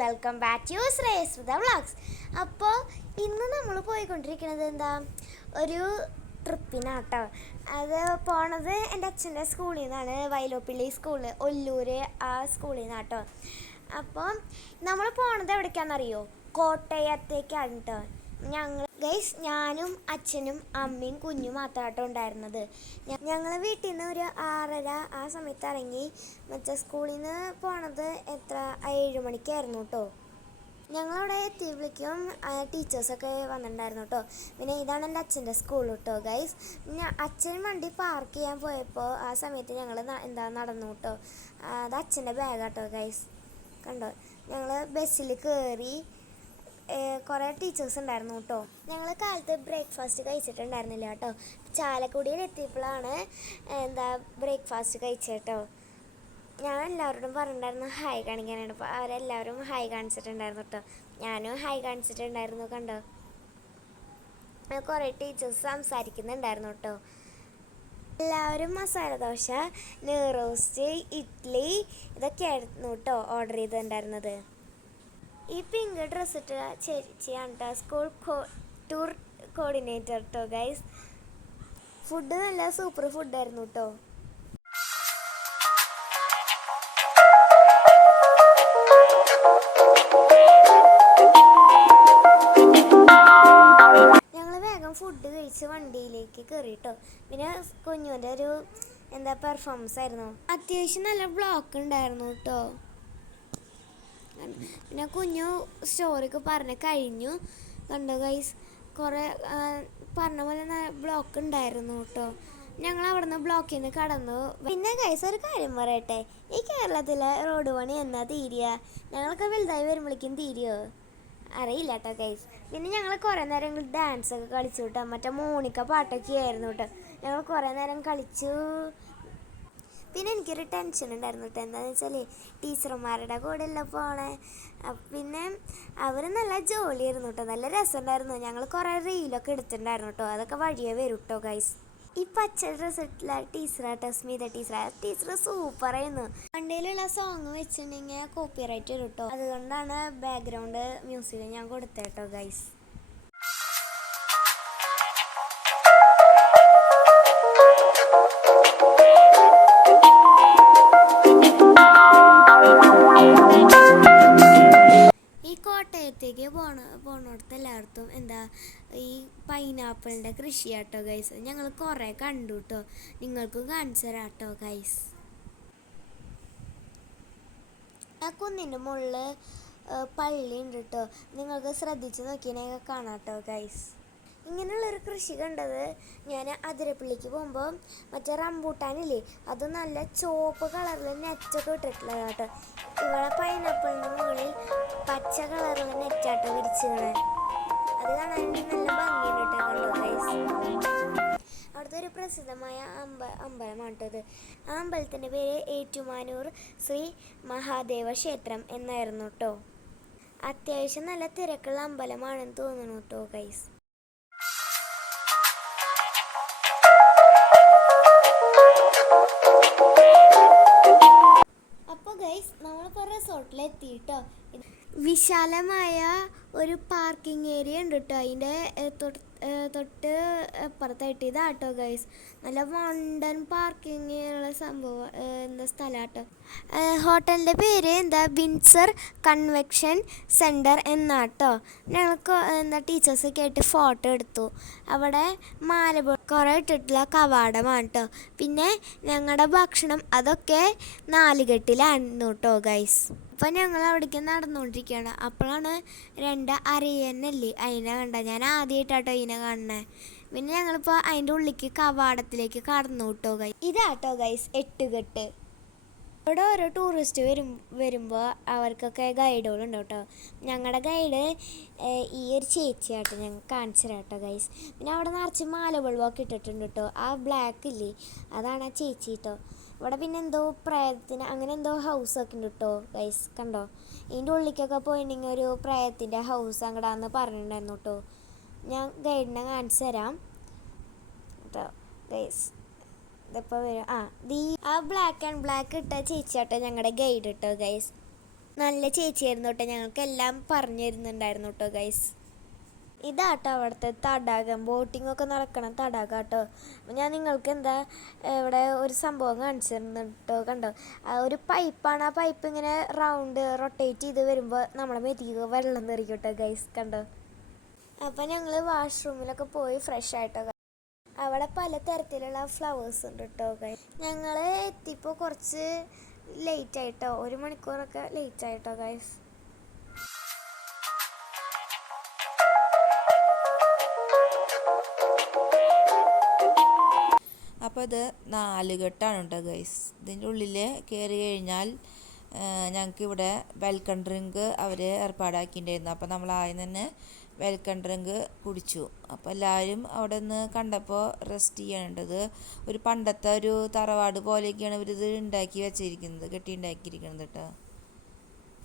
Welcome back to Shreyas വിത vlogs. അപ്പോൾ ഇന്ന് നമ്മൾ പോയിക്കൊണ്ടിരിക്കുന്നത് ഒരു ട്രിപ്പിനാട്ടോ. അത് പോണത് എൻ്റെ അച്ഛൻ്റെ സ്കൂളിൽ നിന്നാണ്, വൈലോപ്പിള്ളി സ്കൂള്, ഒല്ലൂർ ആ സ്കൂളിൽ നിന്നാട്ടോ. അപ്പോൾ നമ്മൾ പോണത് എവിടേക്കാണെന്നറിയോ? കോട്ടയത്തേക്കാണ് കേട്ടോ. ഞാനും അച്ഛനും അമ്മയും കുഞ്ഞും മാത്രമാട്ടോ ഉണ്ടായിരുന്നത്. ഞങ്ങൾ വീട്ടിൽ നിന്ന് ഒരു 6:30 ആ സമയത്ത് ഇറങ്ങി. മറ്റേ സ്കൂളിൽ നിന്ന് പോണത് 7 മണിക്കായിരുന്നു കേട്ടോ. ഞങ്ങളവിടെ എത്തിയപ്പോഴേക്കും ടീച്ചേഴ്സൊക്കെ വന്നിട്ടുണ്ടായിരുന്നു കേട്ടോ. പിന്നെ ഇതാണ് എൻ്റെ അച്ഛൻ്റെ സ്കൂൾ കേട്ടോ ഗൈസ്. പിന്നെ അച്ഛൻ വണ്ടി പാർക്ക് ചെയ്യാൻ പോയപ്പോൾ ആ സമയത്ത് ഞങ്ങൾ നടന്നു കേട്ടോ. അത് അച്ഛൻ്റെ ബാഗാട്ടോ ഗൈസ്. കണ്ടോ, ഞങ്ങൾ ബസ്സിൽ കയറി. കുറേ ടീച്ചേഴ്സ് ഉണ്ടായിരുന്നു കേട്ടോ. ഞങ്ങൾ കാലത്ത് ബ്രേക്ക്ഫാസ്റ്റ് കഴിച്ചിട്ടുണ്ടായിരുന്നില്ല കേട്ടോ. ചാലക്കുടിയിൽ എത്തിയപ്പോഴാണ് ബ്രേക്ക്ഫാസ്റ്റ് കഴിച്ചേട്ടോ. ഞാൻ എല്ലാവരോടും പറഞ്ഞിട്ടുണ്ടായിരുന്നു ഹായ് കാണിക്കാനായിട്ട്. അപ്പോൾ അവരെല്ലാവരും ഹായ് കാണിച്ചിട്ടുണ്ടായിരുന്നു കേട്ടോ. ഞാനും ഹായ് കാണിച്ചിട്ടുണ്ടായിരുന്നു. കണ്ടോ, കുറേ ടീച്ചേഴ്സ് സംസാരിക്കുന്നുണ്ടായിരുന്നു കേട്ടോ. എല്ലാവരും മസാല ദോശ, നെയ്റോസ്റ്റ്, ഇഡ്ഡലി ഇതൊക്കെയായിരുന്നു കേട്ടോ ഓർഡർ ചെയ്തിട്ടുണ്ടായിരുന്നത്. ഈ പിങ്ക് ഡ്രസ്സ് ഇട്ട ചേച്ചിയാണ് കേട്ടോ സ്കൂൾ ടൂർ കോർഡിനേറ്റർ കേട്ടോ ഗൈസ്. ഫുഡ് നല്ല സൂപ്പർ ഫുഡായിരുന്നു കേട്ടോ. ഞങ്ങൾ വേഗം ഫുഡ് കഴിച്ച് വണ്ടിയിലേക്ക് കയറി കേട്ടോ. പിന്നെ കുഞ്ഞുവിൻ്റെ ഒരു പെർഫോമൻസ് ആയിരുന്നു. അത്യാവശ്യം നല്ല ബ്ലോക്ക് ഉണ്ടായിരുന്നു കേട്ടോ. പിന്നെ കുഞ്ഞു സ്റ്റോറിയൊക്കെ പറഞ്ഞ് കഴിഞ്ഞു. കണ്ടോ ഗൈസ്, കുറേ പറഞ്ഞ പോലെ ബ്ലോക്ക് ഉണ്ടായിരുന്നു കേട്ടോ. ഞങ്ങൾ അവിടെ നിന്ന് ബ്ലോക്കിൽ നിന്ന് കടന്നു. പിന്നെ ഗൈസ് ഒരു കാര്യം പറയട്ടെ, ഈ കേരളത്തിലെ റോഡ് പണി എന്നാ തീരുക? ഞങ്ങളൊക്കെ വലുതായി വരുമ്പോഴേക്കും തീരുമോ അറിയില്ല കേട്ടോ ഗൈസ്. പിന്നെ ഞങ്ങൾ കുറേ നേരം ഡാൻസൊക്കെ കളിച്ചു കേട്ടോ. മറ്റേ മോണിക്ക പാട്ടൊക്കെ ആയിരുന്നു കേട്ടോ. ഞങ്ങൾ കുറേ നേരം കളിച്ചു. പിന്നെ എനിക്കൊരു ടെൻഷൻ ഉണ്ടായിരുന്നു കേട്ടോ. എന്താണെന്ന് വെച്ചാൽ ടീച്ചർമാരുടെ കൂടെ അല്ല പോണേ. പിന്നെ അവർ നല്ല ജോലിയായിരുന്നു കേട്ടോ. നല്ല രസമുണ്ടായിരുന്നു. ഞങ്ങൾ കുറേ റീലൊക്കെ എടുത്തിട്ടുണ്ടായിരുന്നു കേട്ടോ. അതൊക്കെ വഴിയേ വരും കേട്ടോ ഗൈസ്. ഈ പച്ച ഡ്രസ്സ് ഇട്ടില്ല ടീച്ചറാട്ടോ, സ്മിത ടീച്ചർ സൂപ്പറായിരുന്നു. വണ്ടിയിലുള്ള സോങ് വെച്ചിട്ടുണ്ടെങ്കിൽ കോപ്പിറൈറ്റ് വരും കേട്ടോ. അതുകൊണ്ടാണ് ബാക്ക്ഗ്രൗണ്ട് മ്യൂസിക് ഞാൻ കൊടുത്തേട്ടോ ഗൈസ്. കോട്ടയത്തേക്ക് പോണോടത്ത് എല്ലായിടത്തും ഈ പൈനാപ്പിളിൻ്റെ കൃഷിയാട്ടോ ഗൈസ്. ഞങ്ങൾ കുറേ കണ്ടു കേട്ടോ. നിങ്ങൾക്കും കാണിച്ചു തരാം കേട്ടോ ഗൈസ്. ആ കുന്നിൻ്റെ മുകളിൽ പള്ളി ഉണ്ട് കേട്ടോ. നിങ്ങൾക്ക് ശ്രദ്ധിച്ച് നോക്കിയാൽ കാണാം കേട്ടോ ഗൈസ്. ഇങ്ങനെയുള്ളൊരു കൃഷി കണ്ടത് ഞാൻ അതിരപ്പള്ളിക്ക് പോകുമ്പോൾ മറ്റേ റംബൂട്ടാനില്ലേ, അത് നല്ല ചുവപ്പ് കളറിൽ നെറ്റൊക്കെ ഇട്ടിട്ടുള്ളത് കേട്ടോ. ഇവിടെ പൈനാപ്പിളിൻ്റെ മുകളിൽ പച്ച കളറിൽ നെറ്റാട്ടോ വിരിച്ചാണ്. അത് കാണാൻ നല്ല ഭംഗിയുണ്ട് കേട്ടോ. കണ്ടോ ഗൈസ്, അവിടുത്തെ ഒരു പ്രസിദ്ധമായ അമ്പലമാണ് കേട്ടോ ഇത്. ആ അമ്പലത്തിൻ്റെ പേര് ഏറ്റുമാനൂർ ശ്രീ മഹാദേവ ക്ഷേത്രം എന്നായിരുന്നു കേട്ടോ. അത്യാവശ്യം നല്ല തിരക്കുള്ള അമ്പലമാണെന്ന് തോന്നുന്നു കേട്ടോ ഗൈസ്. അപ്പോൾ ഗൈസ് നമ്മളിപ്പോൾ റിസോർട്ടിലെത്തിയിട്ടോ. വിശാലമായ ഒരു പാർക്കിംഗ് ഏരിയ ഉണ്ട് കേട്ടോ. അതിൻ്റെ തൊട്ട് അപ്പുറത്തായിട്ട് ഇതാട്ടോ ഗൈസ്. നല്ല വണ്ടൻ പാർക്കിംഗ് ഉള്ള സ്ഥലമാട്ടോ. ഹോട്ടലിൻ്റെ പേര് വിൻസർ കൺവെൻഷൻ സെൻറ്റർ എന്നാട്ടോ. ഞങ്ങൾക്ക് ടീച്ചേഴ്സൊക്കെ ആയിട്ട് ഫോട്ടോ എടുത്തു. അവിടെ കുറേ ഇട്ടിട്ടുള്ള കവാടമാണ് കേട്ടോ. പിന്നെ ഞങ്ങളുടെ ഭക്ഷണം അതൊക്കെ 4 കെട്ടിലായിരുന്നു കേട്ടോ ഗൈസ്. അപ്പം ഞങ്ങൾ അവിടേക്ക് നടന്നുകൊണ്ടിരിക്കുകയാണ്. അപ്പോഴാണ് 2 അരയന്നല്ലേ അതിനെ കണ്ട. ഞാൻ ആദ്യമായിട്ടാട്ടോ ഇതിനെ കാണണേ. പിന്നെ ഞങ്ങളിപ്പോൾ അതിൻ്റെ ഉള്ളിലേക്ക് കവാടത്തിലേക്ക് കടന്നു കേട്ടോ ഗൈസ്. ഇതാട്ടോ ഗൈസ് 8 കെട്ട്. ഇവിടെ ഓരോ ടൂറിസ്റ്റ് വരുമ്പോൾ അവർക്കൊക്കെ ഗൈഡുകളുണ്ട് കേട്ടോ. ഞങ്ങളുടെ ഗൈഡ് ഈ ഒരു ചേച്ചിയാട്ടോ. ഞങ്ങൾ കാണിച്ചു തരാം കേട്ടോ ഗൈസ്. പിന്നെ അവിടെ നിറച്ച് മാലബൾബൊക്കെ ഇട്ടിട്ടുണ്ട് കേട്ടോ. ആ ബ്ലാക്ക് ഇല്ലേ, അതാണ് ആ ചേച്ചി കേട്ടോ. ഇവിടെ പിന്നെ പ്രേതത്തിന് അങ്ങനെ ഹൗസൊക്കെ ഉണ്ട് കേട്ടോ ഗൈസ്. കണ്ടോ, ഇതിൻ്റെ ഉള്ളിലേക്കൊക്കെ പോയിട്ടുണ്ടെങ്കിൽ ഒരു പ്രേതത്തിൻ്റെ ഹൗസ് അങ്ങടാന്ന് പറഞ്ഞിട്ടുണ്ടായിരുന്നു കേട്ടോ. ഞാൻ ഗൈഡിനെ കാണിച്ചു തരാം കേട്ടോ ഗൈസ്. ഇതിപ്പോൾ വരും. ആ ബ്ലാക്ക് ആൻഡ് ബ്ലാക്ക് ഇട്ട ചേച്ചിയാട്ടോ ഞങ്ങളുടെ ഗൈഡ് കേട്ടോ ഗൈസ്. നല്ല ചേച്ചിയായിരുന്നു കേട്ടോ, ഞങ്ങൾക്കെല്ലാം പറഞ്ഞു തരുന്നുണ്ടായിരുന്നു കേട്ടോ ഗൈസ്. ഇതാട്ടോ അവിടുത്തെ തടാകം, ബോട്ടിങ്ങൊക്കെ നടക്കണം തടാകം കേട്ടോ. ഞാൻ നിങ്ങൾക്ക് ഇവിടെ ഒരു സംഭവം കാണിച്ചു തരുന്നു കേട്ടോ. കണ്ടോ, ഒരു പൈപ്പാണ്. ആ പൈപ്പ് ഇങ്ങനെ റൗണ്ട് റൊട്ടേറ്റ് ചെയ്ത് വരുമ്പോൾ നമ്മളെ മെതിക്ക് വെള്ളം തെറിക്കും കേട്ടോ ഗൈസ്. കണ്ടോ. അപ്പം ഞങ്ങൾ വാഷ്റൂമിലൊക്കെ പോയി ഫ്രഷ് ആയിട്ടോ. അവിടെ പല തരത്തിലുള്ള ഫ്ലവേഴ്സ് ഉണ്ട് കേട്ടോ ഗൈസ്. ഞങ്ങൾ എത്തിയപ്പോൾ കുറച്ച് ലേറ്റ് ആയിട്ടോ, 1 മണിക്കൂറൊക്കെ ലേറ്റ് ആയിട്ടോ ഗൈസ്. അപ്പോൾ ഇത് 4 കെട്ടാണ് കേട്ടോ ഗൈസ്. ഇതിൻ്റെ ഉള്ളിൽ കയറി കഴിഞ്ഞാൽ ഞങ്ങൾക്കിവിടെ വെൽക്കം ഡ്രിങ്ക് അവർ ഏർപ്പാടാക്കിയിട്ടുണ്ടായിരുന്നു. അപ്പോൾ നമ്മൾ ആദ്യം തന്നെ വെൽക്കം ഡ്രിങ്ക് കുടിച്ചു. അപ്പോൾ എല്ലാവരും അവിടെ നിന്ന് കണ്ടപ്പോൾ റെസ്റ്റ് ചെയ്യാനുണ്ടത്. ഒരു പണ്ടത്തെ ഒരു തറവാട് പോലെയൊക്കെയാണ് ഇവരിത് ഉണ്ടാക്കി വെച്ചിരിക്കുന്നത്, കെട്ടി ഉണ്ടാക്കിയിരിക്കുന്നത് കേട്ടോ.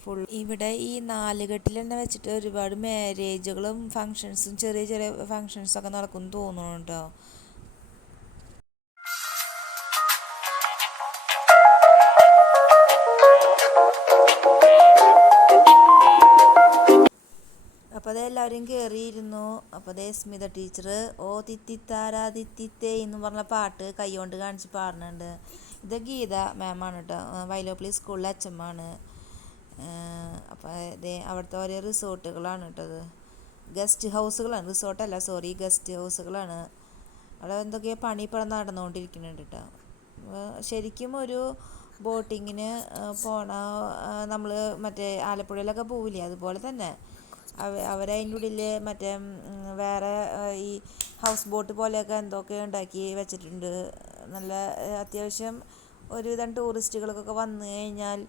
ഫുൾ ഇവിടെ ഈ 4 കെട്ടിൽ തന്നെ വെച്ചിട്ട് ഒരുപാട് മാരേജുകളും ഫങ്ഷൻസും ചെറിയ ചെറിയ ഫങ്ഷൻസൊക്കെ നടക്കുമെന്ന് തോന്നുന്നു കേട്ടോ. അപ്പോൾ അതെല്ലാവരും കയറിയിരുന്നു. അപ്പോൾ അതേ സ്മിത ടീച്ചർ ഓ തിത്തിത്താരാ തിത്തിത്തേ എന്ന് പറഞ്ഞ പാട്ട് കൈകൊണ്ട് കാണിച്ച് പാടുന്നുണ്ട്. ഇത് ഗീത മാമാണ് കേട്ടോ, വൈലോപ്പള്ളി സ്കൂളിലെ അച്ഛമ്മാണ്. അപ്പോൾ അതേ അവിടുത്തെ ഓരോ റിസോർട്ടുകളാണ് കേട്ടത്, ഗസ്റ്റ് ഹൗസുകളാണ്, റിസോർട്ടല്ല സോറി, ഗസ്റ്റ് ഹൗസുകളാണ്. അവിടെ എന്തൊക്കെയോ പണി ഇപ്പോൾ നടന്നുകൊണ്ടിരിക്കുന്നുണ്ട് കേട്ടോ. ശരിക്കും ഒരു ബോട്ടിങ്ങിന് പോണ നമ്മൾ മറ്റേ ആലപ്പുഴയിലൊക്കെ പോവില്ലേ, അതുപോലെ തന്നെ അവരതിൻ്റെ ഉള്ളിൽ മറ്റേ വേറെ ഈ ഹൗസ് ബോട്ട് പോലെയൊക്കെ എന്തൊക്കെ ഉണ്ടാക്കി വെച്ചിട്ടുണ്ട്. നല്ല അത്യാവശ്യം ഒരുവിധം ടൂറിസ്റ്റുകൾക്കൊക്കെ വന്നു കഴിഞ്ഞാൽ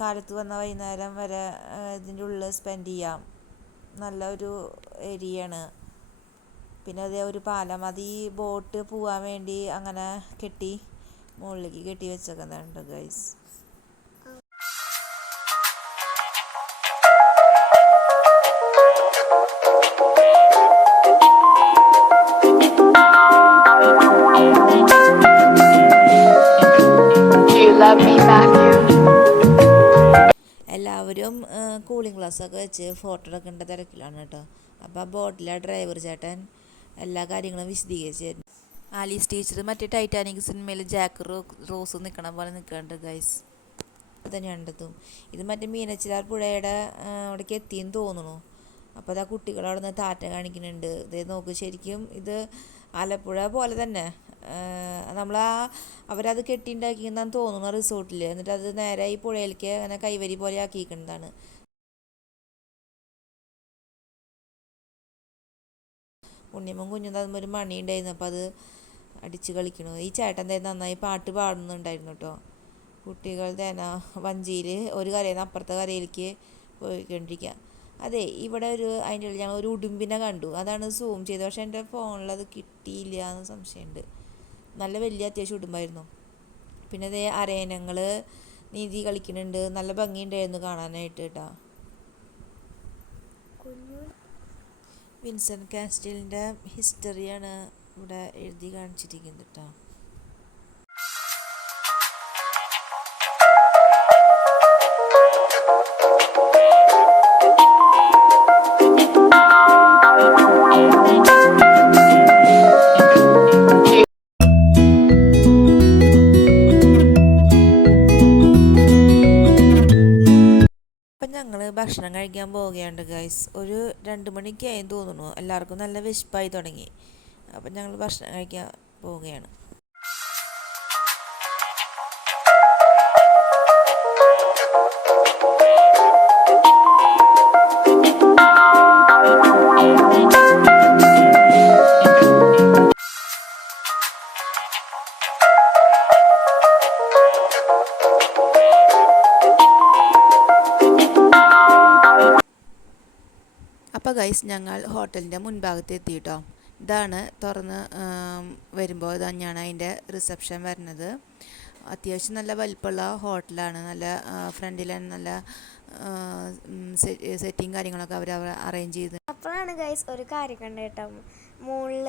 കാലത്ത് വന്ന വൈകുന്നേരം വരെ ഇതിൻ്റെ ഉള്ളിൽ സ്പെൻഡ് ചെയ്യാം. നല്ല ഒരു ഏരിയയാണ്. പിന്നെ അതേ ഒരു പാലം, അത് ഈ ബോട്ട് പോകാൻ വേണ്ടി അങ്ങനെ കെട്ടി മുകളിലേക്ക് കെട്ടി വെച്ചേക്കുന്നുണ്ട് ഗൈസ്. എല്ലാവരും കൂളിംഗ് ഗ്ലാസ്സൊക്കെ വെച്ച് ഫോട്ടോ എടുക്കേണ്ട തിരക്കിലാണ് കേട്ടോ. അപ്പോൾ ആ ബോട്ടിലെ ഡ്രൈവർ ചേട്ടൻ എല്ലാ കാര്യങ്ങളും വിശദീകരിച്ചായിരുന്നു. ആലീസ് ടീച്ചർ മറ്റേ ടൈറ്റാനിക് സിനിമയിൽ ജാക്ക് റോസ് നിൽക്കണ പോലെ നിൽക്കുന്നുണ്ട് ഗൈസ്. അത് തന്നെയാണ്ടതും. ഇത് മറ്റേ മീനച്ചിലാർ പുഴയുടെ അവിടേക്ക് എത്തിയെന്ന് തോന്നുന്നു. അപ്പോൾ അത് ആ കുട്ടികളവിടെ നിന്ന് താറ്റ കാണിക്കുന്നുണ്ട്. ഇത് നോക്ക്, ശരിക്കും ഇത് ആലപ്പുഴ പോലെ തന്നെ അവരത് കെട്ടിണ്ടാക്കിയെന്നാന്ന് തോന്നുന്നു റിസോർട്ടിൽ. എന്നിട്ട് അത് നേരെ ഈ പുഴയിലേക്ക് അങ്ങനെ കൈവരി പോലെ ആക്കിയിരിക്കുന്നതാണ്. ഉണ്ണിയമ്മൻ കുഞ്ഞും അതുമ്പോൾ ഒരു മണി ഉണ്ടായിരുന്നു, അപ്പോൾ അത് അടിച്ച് കളിക്കണു. ഈ ചേട്ടൻ തന്നെ നന്നായി പാട്ട് പാടുന്നുണ്ടായിരുന്നു കേട്ടോ. കുട്ടികൾ തന്നെ വഞ്ചിയിൽ ഒരു കരയിൽ നിന്ന് അപ്പുറത്തെ കരയിലേക്ക് പോയിക്കൊണ്ടിരിക്കുക. അതെ, ഇവിടെ അതിൻ്റെ ഉള്ളിൽ ഞങ്ങൾ ഒരു ഉടുമ്പിനെ കണ്ടു. അതാണ് സൂം ചെയ്തത്, പക്ഷേ എൻ്റെ ഫോണിൽ അത് കിട്ടിയില്ല എന്ന് സംശയമുണ്ട്. നല്ല വലിയ അത്യാവശ്യം ഉടുമ്പായിരുന്നു. പിന്നെ അതേ അരയനങ്ങൾ നീതി കളിക്കുന്നുണ്ട്. നല്ല ഭംഗിയുണ്ടായിരുന്നു കാണാനായിട്ട് കേട്ടോ. വിൻസെൻ്റ് കാസ്റ്റലിൻ്റെ ഹിസ്റ്ററിയാണ് ഇവിടെ എഴുതി കാണിച്ചിരിക്കുന്നത് കേട്ടോ. ഞങ്ങൾ ഭക്ഷണം കഴിക്കാൻ പോവുകയാണ് ഗൈസ്. ഒരു 2 മണിക്കായി തോന്നുന്നു. എല്ലാവർക്കും നല്ല വിശപ്പായി തുടങ്ങി. അപ്പം ഞങ്ങൾ ഭക്ഷണം കഴിക്കാൻ പോവുകയാണ്. അപ്പോൾ ഗൈസ്, ഞങ്ങൾ ഹോട്ടലിൻ്റെ മുൻഭാഗത്ത് എത്തിയിട്ടോ. ഇതാണ് തുറന്ന് വരുമ്പോൾ തന്നെയാണ് അതിൻ്റെ റിസപ്ഷൻ വരുന്നത്. അത്യാവശ്യം നല്ല വലിപ്പമുള്ള ഹോട്ടലാണ്. നല്ല ഫ്രണ്ടിൽ നല്ല സെറ്റിങ് കാര്യങ്ങളൊക്കെ അവർ അറേഞ്ച് ചെയ്ത്. അപ്പോഴാണ് ഗൈസ് ഒരു കാര്യം കണ്ടു കേട്ടോ. മുകളിൽ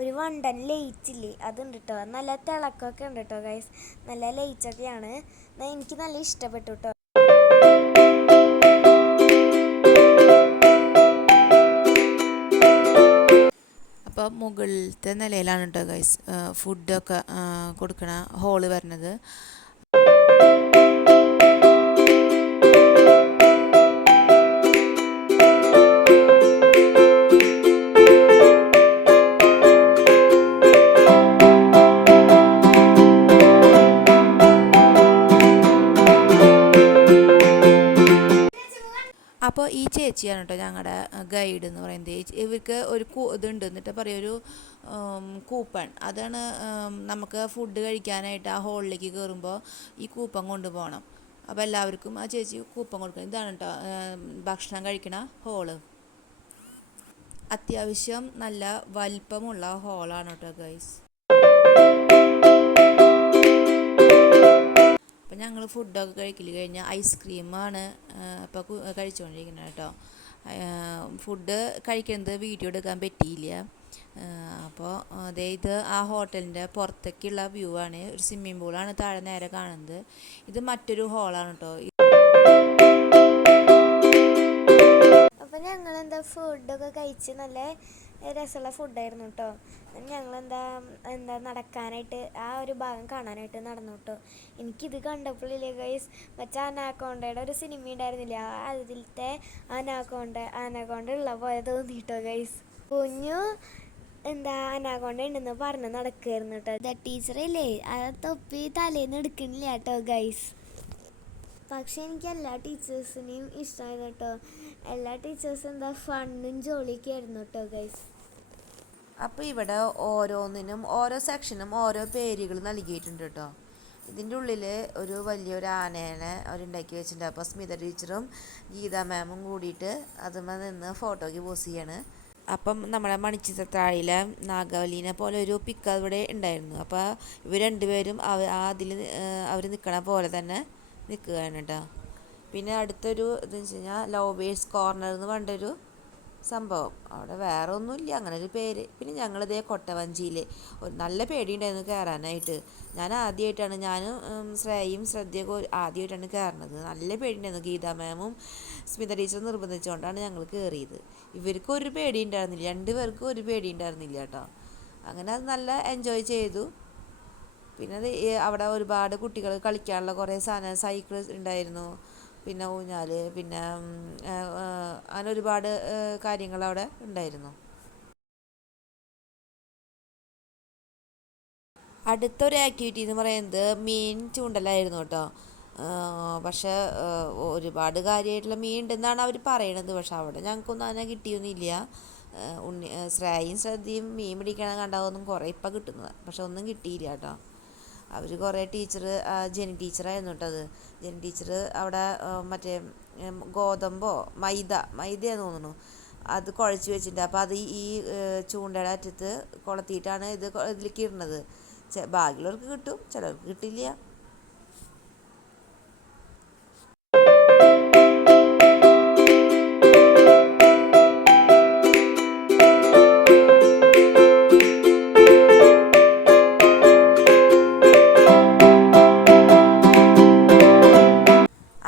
ഒരു വണ്ടൻ ലൈറ്റ് ഇല്ലേ, അതുണ്ട് കേട്ടോ. നല്ല തിളക്കമൊക്കെ ഉണ്ട് കേട്ടോ ഗൈസ്. നല്ല ലൈറ്റൊക്കെയാണ്. എനിക്ക് നല്ല ഇഷ്ടപ്പെട്ടു കേട്ടോ. മുകളിലത്തെ നിലയിലാണ് കേട്ടോ ഗൈസ് ഫുഡൊക്കെ കൊടുക്കണ ഹോള് വരുന്നത്. അപ്പോൾ ഈ ചേച്ചിയാണ് കേട്ടോ ഞങ്ങളുടെ ഗൈഡ് എന്ന് പറയുന്നത്. ഇവർക്ക് ഒരു ഇതുണ്ട്, എന്നിട്ട് പറയും ഒരു കൂപ്പൺ. അതാണ് നമുക്ക് ഫുഡ് കഴിക്കാനായിട്ട് ആ ഹോളിലേക്ക് കയറുമ്പോൾ ഈ കൂപ്പൺ കൊണ്ടുപോകണം. അപ്പോൾ എല്ലാവർക്കും ആ ചേച്ചി കൂപ്പൺ കൊടുക്കണം. ഇതാണ് കേട്ടോ ഭക്ഷണം കഴിക്കണ ഹോള്. അത്യാവശ്യം നല്ല വലിപ്പമുള്ള ഹോളാണ് കേട്ടോ ഗൈസ്. അപ്പം ഞങ്ങൾ ഫുഡൊക്കെ കഴിക്കൽ കഴിഞ്ഞാൽ ഐസ്ക്രീമാണ് ഇപ്പോൾ കഴിച്ചുകൊണ്ടിരിക്കുന്നത് കേട്ടോ. ഫുഡ് കഴിക്കുന്നത് വീഡിയോ എടുക്കാൻ പറ്റിയില്ല. അപ്പോൾ ഇത് ആ ഹോട്ടലിൻ്റെ പുറത്തേക്കുള്ള വ്യൂ ആണ്. ഒരു സ്വിമ്മിംഗ് പൂളാണ് താഴെ നേരെ കാണുന്നത്. ഇത് മറ്റൊരു ഹോളാണ് കേട്ടോ. അപ്പം ഞങ്ങളെന്താ ഫുഡൊക്കെ കഴിച്ച് നല്ല രസമുള്ള ഫുഡായിരുന്നു കേട്ടോ. ഞങ്ങളെന്താ നടക്കാനായിട്ട് ആ ഒരു ഭാഗം കാണാനായിട്ട് നടന്നു കേട്ടോ. എനിക്കിത് കണ്ടപ്പോഴില്ലേ ഗൈസ്, മറ്റേ അനാക്കോണ്ടയുടെ ഒരു സിനിമ ഉണ്ടായിരുന്നില്ല, അതിലത്തെ അനാക്കോണ്ട ഉള്ള പോലെ തോന്നിട്ടോ ഗൈസ്. കുഞ്ഞു അനാക്കോണ്ട ഉണ്ടെന്ന് പറഞ്ഞ് നടക്കുമായിരുന്നു കേട്ടോ. ടീച്ചറില്ലേ ആ തൊപ്പി തലേന്ന് എടുക്കണില്ല കേട്ടോ ഗൈസ്. പക്ഷെ എനിക്ക് എല്ലാ ടീച്ചേഴ്സിനെയും ഇഷ്ടമായിരുന്നു കേട്ടോ. എല്ലാ ടീച്ചേഴ്സും ഫണ്ണും ജോലിയൊക്കെ ആയിരുന്നു കേട്ടോ ഗൈസ്. അപ്പോൾ ഇവിടെ ഓരോന്നിനും ഓരോ സെക്ഷനും ഓരോ പേരുകൾ നൽകിയിട്ടുണ്ട് കേട്ടോ. ഇതിൻ്റെ ഉള്ളിൽ ഒരു വലിയൊരു ആനേനെ അവരുണ്ടാക്കി വെച്ചിട്ടുണ്ട്. അപ്പോൾ സ്മിത ടീച്ചറും ഗീത മാമും കൂടിയിട്ട് അതുമ്മ നിന്ന് ഫോട്ടോയ്ക്ക് പോസ് ചെയ്യാണ്. അപ്പം നമ്മുടെ മണിച്ചിത്രത്താഴിയിലെ നാഗവല്ലീനെ പോലെ ഒരു പിക്ക് അവിടെ ഉണ്ടായിരുന്നു. അപ്പോൾ ഇവർ രണ്ടുപേരും അതിൽ അവർ നിൽക്കണ പോലെ തന്നെ നിൽക്കുകയാണ് കേട്ടോ. പിന്നെ അടുത്തൊരു ഇതെന്ന് വെച്ച് കഴിഞ്ഞാൽ ലവ് ബേഴ്സ് കോർണർ എന്ന് പറഞ്ഞൊരു സംഭവം. അവിടെ വേറെ ഒന്നുമില്ല, അങ്ങനെ ഒരു പേര്. പിന്നെ ഞങ്ങളിതേ കൊട്ടവഞ്ചിയിൽ നല്ല പേടിയുണ്ടായിരുന്നു കയറാനായിട്ട്. ഞാനും ശ്രേയയും ശ്രദ്ധയൊക്കെ ആദ്യമായിട്ടാണ് കയറുന്നത്. നല്ല പേടിയുണ്ടായിരുന്നു. ഗീതാ മാമും സ്മിത ടീച്ചർ നിർബന്ധിച്ചുകൊണ്ടാണ് ഞങ്ങൾ കയറിയത്. ഇവർക്കും ഒരു പേടി ഉണ്ടായിരുന്നില്ല, രണ്ടുപേർക്കും ഒരു പേടി ഉണ്ടായിരുന്നില്ല കേട്ടോ. അങ്ങനെ അത് നല്ല എൻജോയ് ചെയ്തു. പിന്നെ അവിടെ ഒരുപാട് കുട്ടികൾ കളിക്കാനുള്ള കുറേ സൈക്കിൾ ഉണ്ടായിരുന്നു, പിന്നെ ഊഞ്ഞാൽ, പിന്നെ അങ്ങനെ ഒരുപാട് കാര്യങ്ങൾ അവിടെ ഉണ്ടായിരുന്നു. അടുത്തൊരു ആക്ടിവിറ്റി എന്ന് പറയുന്നത് മീൻ ചൂണ്ടലായിരുന്നു കേട്ടോ. പക്ഷേ ഒരുപാട് കാര്യമായിട്ടുള്ള മീൻ ഉണ്ടെന്നാണ് അവർ പറയണത്. പക്ഷെ അവിടെ ഞങ്ങൾക്കൊന്നും അങ്ങനെ കിട്ടിയൊന്നുമില്ല. ശ്രേയയും ശ്രദ്ധയും മീൻ പിടിക്കണ കണ്ടാവൊന്നും കുറേ ഇപ്പം കിട്ടുന്നത്, പക്ഷെ ഒന്നും കിട്ടിയില്ല കേട്ടോ. അവർ കുറേ ജെനി ടീച്ചറായിരുന്നു കേട്ടോ. ജെനി ടീച്ചർ അവിടെ മറ്റേ ഗോതമ്പോ മൈദയാന്ന് തോന്നുന്നു, അത് കുഴച്ച് വെച്ചിട്ടുണ്ട്. അപ്പോൾ അത് ഈ ചൂണ്ടയുടെ അറ്റത്ത് കൊളത്തിയിട്ടാണ് ഇതിലേക്ക് ഇടുന്നത്. ബാക്കിയുള്ളവർക്ക് കിട്ടും, ചിലർക്ക് കിട്ടില്ല.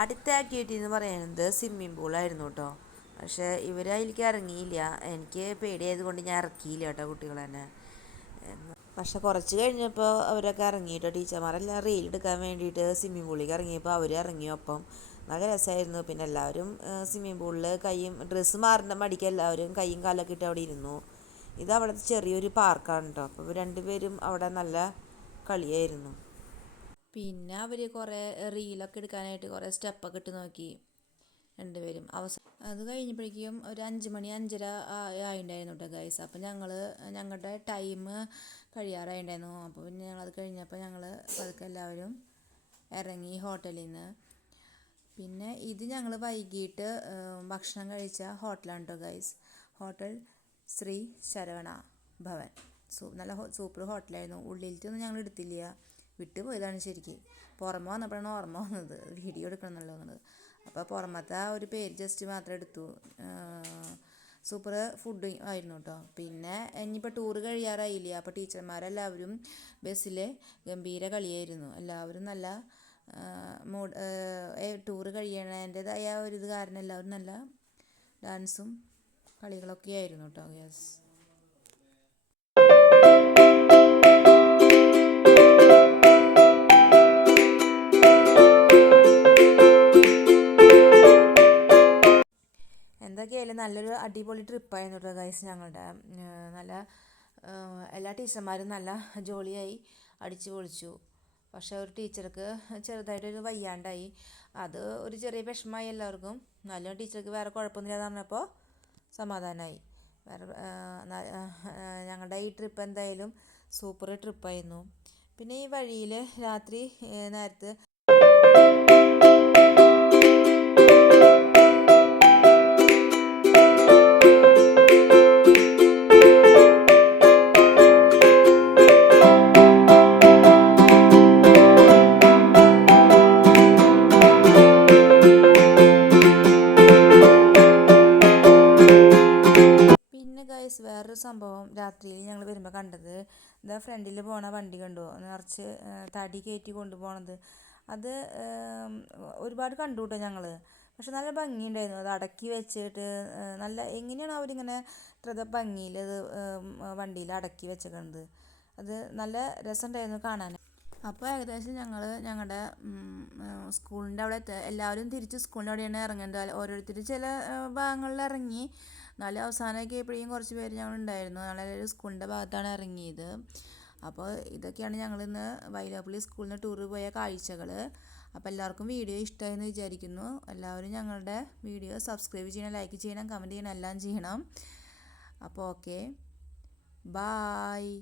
അടുത്ത ആക്ടിവിറ്റി എന്ന് പറയുന്നത് സ്വിമ്മിംഗ് പൂളായിരുന്നു കേട്ടോ. പക്ഷേ ഇവർ അതിലേക്ക് ഇറങ്ങിയില്ല. എനിക്ക് പേടിയായത് കൊണ്ട് ഞാൻ ഇറക്കിയില്ല കേട്ടോ കുട്ടികൾ തന്നെ. പക്ഷെ കുറച്ച് കഴിഞ്ഞപ്പോൾ അവരൊക്കെ ഇറങ്ങി കേട്ടോ. ടീച്ചർമാരെല്ലാം റീൽ എടുക്കാൻ വേണ്ടിയിട്ട് സ്വിമ്മിംഗ് പൂളിലേക്ക് ഇറങ്ങിയപ്പോൾ അവർ ഇറങ്ങി. ഒപ്പം നല്ല രസമായിരുന്നു. പിന്നെ എല്ലാവരും സ്വിമ്മിംഗ് പൂളിൽ ഡ്രസ്സ് മാറുന്ന മടിക്ക് എല്ലാവരും കൈയും കാലൊക്കെ ഇട്ട് അവിടെ ഇരുന്നു. ഇത് അവിടുത്തെ ചെറിയൊരു പാർക്കാണ് കേട്ടോ. അപ്പോൾ രണ്ടുപേരും അവിടെ നല്ല കളിയായിരുന്നു. പിന്നെ അവർ കുറേ റീലൊക്കെ എടുക്കാനായിട്ട് കുറേ സ്റ്റെപ്പൊക്കെ ഇട്ട് നോക്കി രണ്ടുപേരും. അത് കഴിഞ്ഞപ്പോഴേക്കും ഒരു 5 മണി 5:30 ആയിട്ടുണ്ടായിരുന്നു കേട്ടോ ഗൈസ്. അപ്പം ഞങ്ങളുടെ ടൈം കഴിയാറായിട്ടുണ്ടായിരുന്നു. അപ്പോൾ പിന്നെ ഞങ്ങളത് കഴിഞ്ഞപ്പോൾ ഞങ്ങൾ പതുക്കെ എല്ലാവരും ഇറങ്ങി ഹോട്ടലിൽ നിന്ന്. പിന്നെ ഇത് ഞങ്ങൾ വൈകിട്ട് ഭക്ഷണം കഴിച്ച ഹോട്ടലാണ് കേട്ടോ ഗൈസ്. ഹോട്ടൽ ശ്രീ ശരവണ ഭവൻ. നല്ല സൂപ്പർ ഹോട്ടലായിരുന്നു. ഉള്ളിലത്തൊന്നും ഞങ്ങൾ എടുത്തില്ല, വിട്ടുപോയതാണ് ശരിക്കും. പുറമെ വന്നപ്പോഴാണ് ഓർമ്മ വന്നത് വീഡിയോ എടുക്കണമെന്നല്ലോ വന്നത്. അപ്പോൾ പുറമത്തെ ആ ഒരു പേര് ജസ്റ്റ് മാത്രം എടുത്തു. സൂപ്പർ ഫുഡ് ആയിരുന്നു കേട്ടോ. പിന്നെ ഇനിയിപ്പോൾ ടൂറ് കഴിയാറായില്ല. അപ്പോൾ ടീച്ചർമാരെല്ലാവരും ബസ്സിൽ ഗംഭീര കളിയായിരുന്നു. എല്ലാവരും നല്ല ടൂറ് കഴിയണതിൻ്റെതായ ഒരിത് കാരണം എല്ലാവരും നല്ല ഡാൻസും കളികളൊക്കെ ആയിരുന്നു കേട്ടോ. യെസ്. ആയാലും നല്ലൊരു അടിപൊളി ട്രിപ്പായിരുന്നു കേട്ടോ ഗൈസ് ഞങ്ങളുടെ. നല്ല എല്ലാ ടീച്ചർമാരും നല്ല ജോളിയായി അടിച്ചു പൊളിച്ചു. പക്ഷെ ഒരു ടീച്ചർക്ക് ചെറുതായിട്ടൊരു വയ്യാണ്ടായി. അത് ഒരു ചെറിയ വിഷമമായി എല്ലാവർക്കും. നല്ല ടീച്ചർക്ക് വേറെ കുഴപ്പമൊന്നുമില്ലാന്ന് പറഞ്ഞപ്പോൾ സമാധാനമായി. വേറെ ഞങ്ങളുടെ ഈ ട്രിപ്പ് എന്തായാലും സൂപ്പർ ട്രിപ്പായിരുന്നു. പിന്നെ ഈ വഴിയിൽ രാത്രി നേരത്ത് വേറൊരു സംഭവം രാത്രിയിൽ ഞങ്ങൾ വരുമ്പോൾ കണ്ടത്, ഇതാ ഫ്രണ്ടിൽ പോണ വണ്ടി കണ്ടു നിറച്ച് തടി കയറ്റി കൊണ്ടുപോകണത്. അത് ഒരുപാട് കണ്ടു കേട്ടോ ഞങ്ങൾ. പക്ഷെ നല്ല ഭംഗിയുണ്ടായിരുന്നു. അത് അടക്കി വെച്ചിട്ട് നല്ല എങ്ങനെയാണ് അവരിങ്ങനെ ഇത്ര ഭംഗിയിൽ അത് വണ്ടിയിൽ അടക്കി വെച്ചേക്കുന്നത്. അത് നല്ല രസമുണ്ടായിരുന്നു കാണാൻ. അപ്പോൾ ഏകദേശം ഞങ്ങൾ ഞങ്ങളുടെ സ്കൂളിൻ്റെ അവിടെ എല്ലാവരും തിരിച്ച് സ്കൂളിൻ്റെ അവിടെയാണ് ഇറങ്ങേണ്ടത്. ഓരോരുത്തർ ചില ഭാഗങ്ങളിൽ ഇറങ്ങി. എന്നാലും അവസാനമൊക്കെ എപ്പോഴും കുറച്ച് പേര് ഞങ്ങളുണ്ടായിരുന്നു. ഞങ്ങളെല്ലാവരും സ്കൂളിൻ്റെ ഭാഗത്താണ് ഇറങ്ങിയത്. അപ്പോൾ ഇതൊക്കെയാണ് ഞങ്ങളിന്ന് വൈലോപ്പള്ളി സ്കൂളിൽ നിന്ന് ടൂറ് പോയ കാഴ്ചകൾ. അപ്പോൾ എല്ലാവർക്കും വീഡിയോ ഇഷ്ടമായെന്ന് വിചാരിക്കുന്നു. എല്ലാവരും ഞങ്ങളുടെ വീഡിയോ സബ്സ്ക്രൈബ് ചെയ്യണം, ലൈക്ക് ചെയ്യണം, കമൻറ്റ് ചെയ്യണം, എല്ലാം ചെയ്യണം. അപ്പോൾ ഓക്കെ, ബായ്.